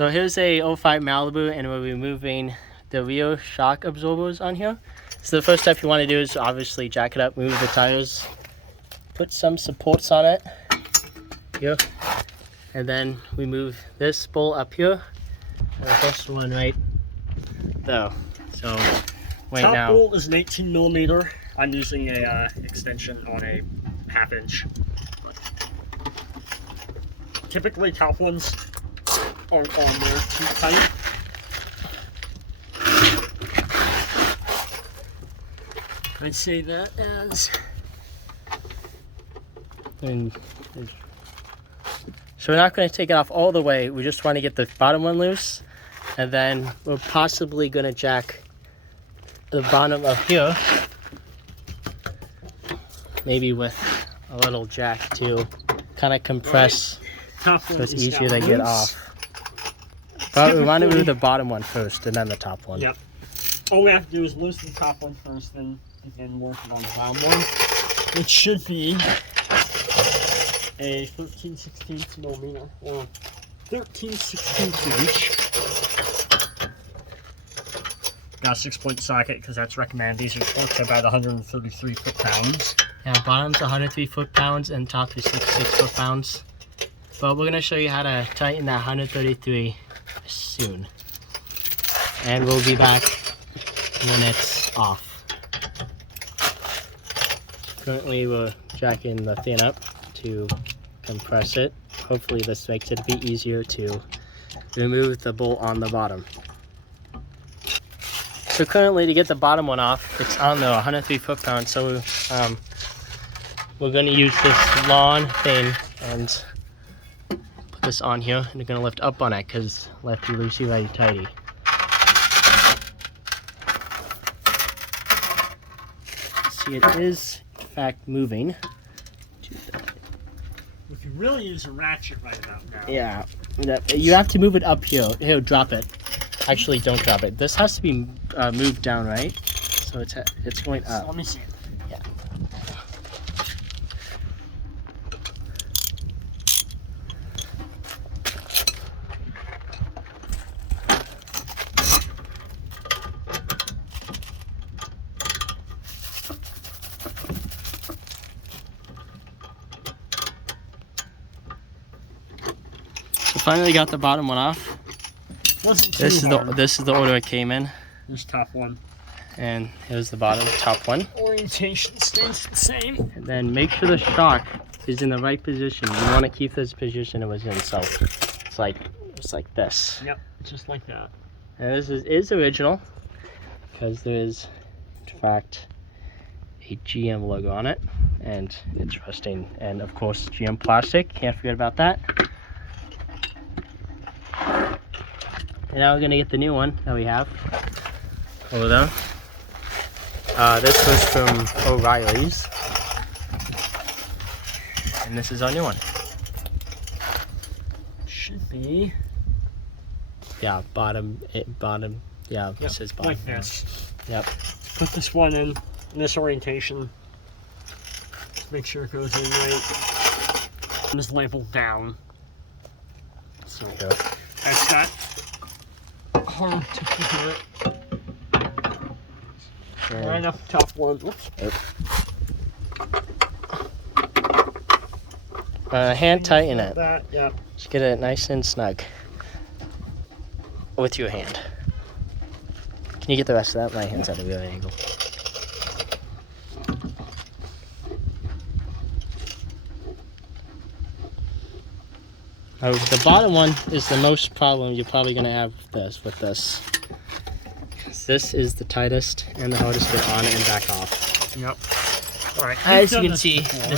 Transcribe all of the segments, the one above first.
So here's a '05 Malibu, and we'll be moving the rear shock absorbers on here. So the first step you want to do is obviously jack it up, move the tires, put some supports on it here, and then we move this bolt up here, and the first one right there. So wait Top now. bolt is an 18mm. I'm using a extension on a 1/2 inch. Typically, top ones aren't on there too tight. I'd say that as. So we're not going to take it off all the way. We just want to get the bottom one loose, and then we're possibly going to jack the bottom up here, maybe with a little jack to kind of compress, Top so one it's is easier down to get loose. off. But we want to move the bottom one first, and then the top one. Yep. All we have to do is loosen the top one first, then begin working on the bottom one, which should be a 13/16mm or 13/16 inch. Got a 6-point socket because that's recommended. These are torqued about 133 foot-pounds. Yeah, bottom's 103 foot-pounds and top is 66 foot-pounds. But we're going to show you how to tighten that 133 soon. And we'll be back when it's off. Currently we're jacking the thing up to compress it. Hopefully this makes it a bit easier to remove the bolt on the bottom. So currently, to get the bottom one off, it's on the 103 foot-pounds, so we're going to use this long thing and put this on here, and we're going to lift up on it because lefty loosey, righty tighty. See, it is in fact moving. If you really use a ratchet right about now. Yeah, you have to move it up here. Here, drop it. Actually, don't drop it. This has to be moved down, right? So it's going up. So let me see. Yeah. So finally got the bottom one off. This is the order it came in. There's top one. And here's the bottom, top one. Orientation stays the same. And then make sure the shock is in the right position. You want to keep this position it was in, so it's like this. Yep, just like that. And this is original because there is, in fact, a GM logo on it, and it's rusting. And of course, GM plastic. Can't forget about that. And now we're gonna get the new one that we have over there. This was from O'Reilly's, and this is our new one. Should be. Yeah, bottom. Yeah, this says bottom. Like this. Yep. Put this one in this orientation. Just make sure it goes in right. And it's labeled down. So that's not hard to figure it. Right up the top one. Oops. Hand tighten it. That, yeah. Just get it nice and snug with your hand. Can you get the rest of that? My hand's at a weird angle. The bottom one is the most problem you're probably going to have with this. This is the tightest and the hardest to get on and back off. Yep. All right. As you can see, the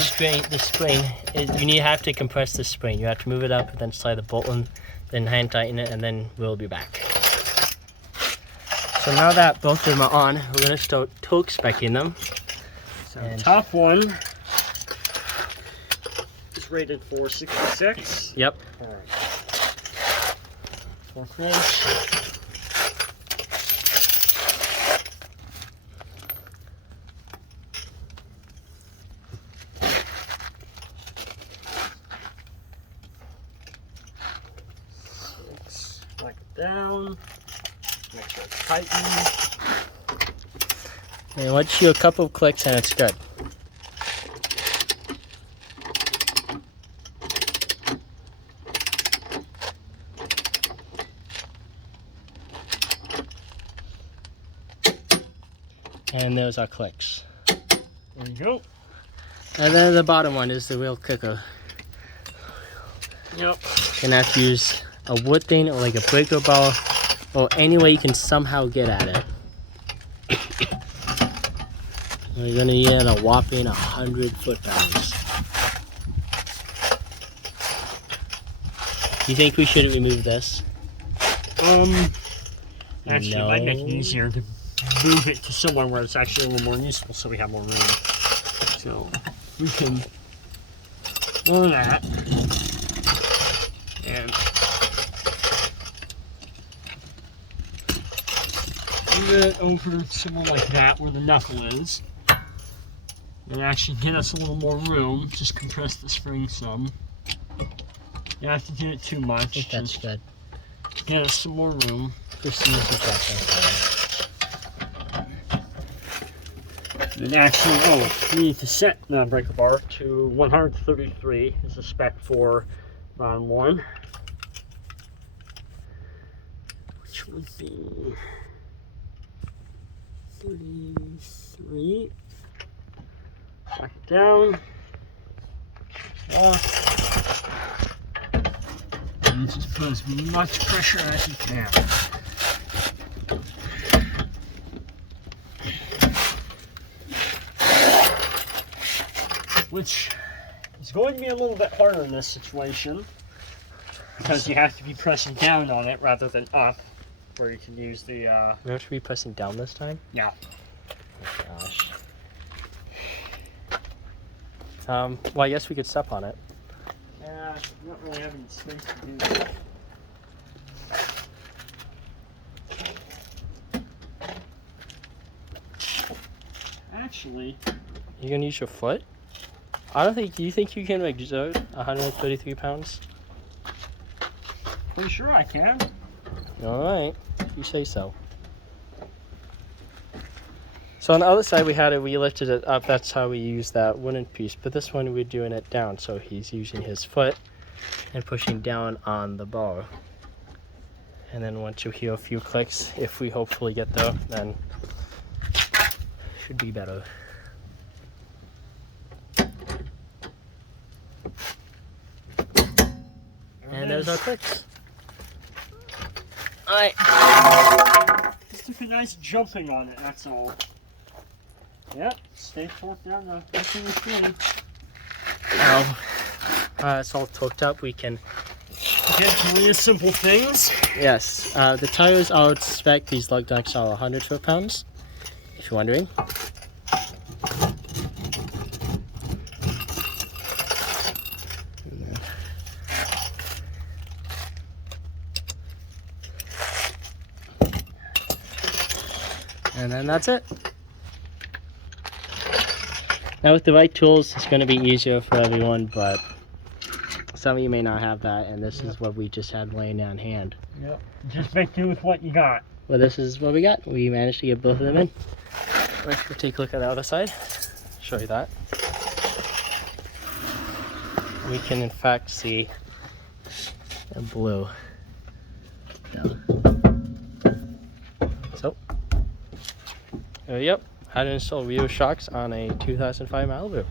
spring, you have to compress the spring. You have to move it up, then slide the bolt in, then hand tighten it, and then we'll be back. So now that both of them are on, we're going to start torque specking them. So top one is rated for 66. Yep. All right. 4th inch. Slack it down. Make sure it's tightened. And once you do a couple of clicks and it's good. And those are clicks. There you go. And then the bottom one is the real kicker. Yep. You're gonna have to use a wood thing or like a breaker bar or any way you can somehow get at it. We're gonna need a whopping 100 foot-pounds. Do you think we should remove this? Actually, it might make it easier to move it to somewhere where it's actually a little more useful so we have more room. So we can lower that and move it over somewhere like that where the knuckle is. And actually get us a little more room. Just compress the spring some. You don't have to do it too much. I think that's good. Get us some more room. Just use the jacket. And actually, we need to set the breaker bar to 133 is the spec for round one. Which would be 33. Back it down. And just put as much pressure as you can. Which is going to be a little bit harder in this situation because you have to be pressing down on it rather than up, where you can use the. We have to be pressing down this time? Yeah. Oh gosh. Well, I guess we could step on it. Yeah, I'm not really having space to do that. Actually, You gonna use your foot? I don't think. You think you can exert 133 pounds? pretty sure I can. All right, if you say so. So on the other side, we lifted it up. That's how we use that wooden piece. But this one, we're doing it down. So he's using his foot and pushing down on the bar. And then once you hear a few clicks, if we hopefully get there, then should be better. And there's our clicks. All right. Just took a nice jumping on it, that's all. Yep, stay torqued down the machine. Now, it's all torqued up. We can. Get to really simple things. Yes, the tires out spec. These lug nuts are 100 foot-pounds. If you're wondering. And then that's it. Now with the right tools, it's going to be easier for everyone, but some of you may not have that, and this is what we just had laying on hand. Yep. Just make do with what you got. Well, this is what we got. We managed to get both of them in. Let's go take a look at the other side. Show you that. We can in fact see a blue. So, yep, how to install rear shocks on a 2005 Malibu.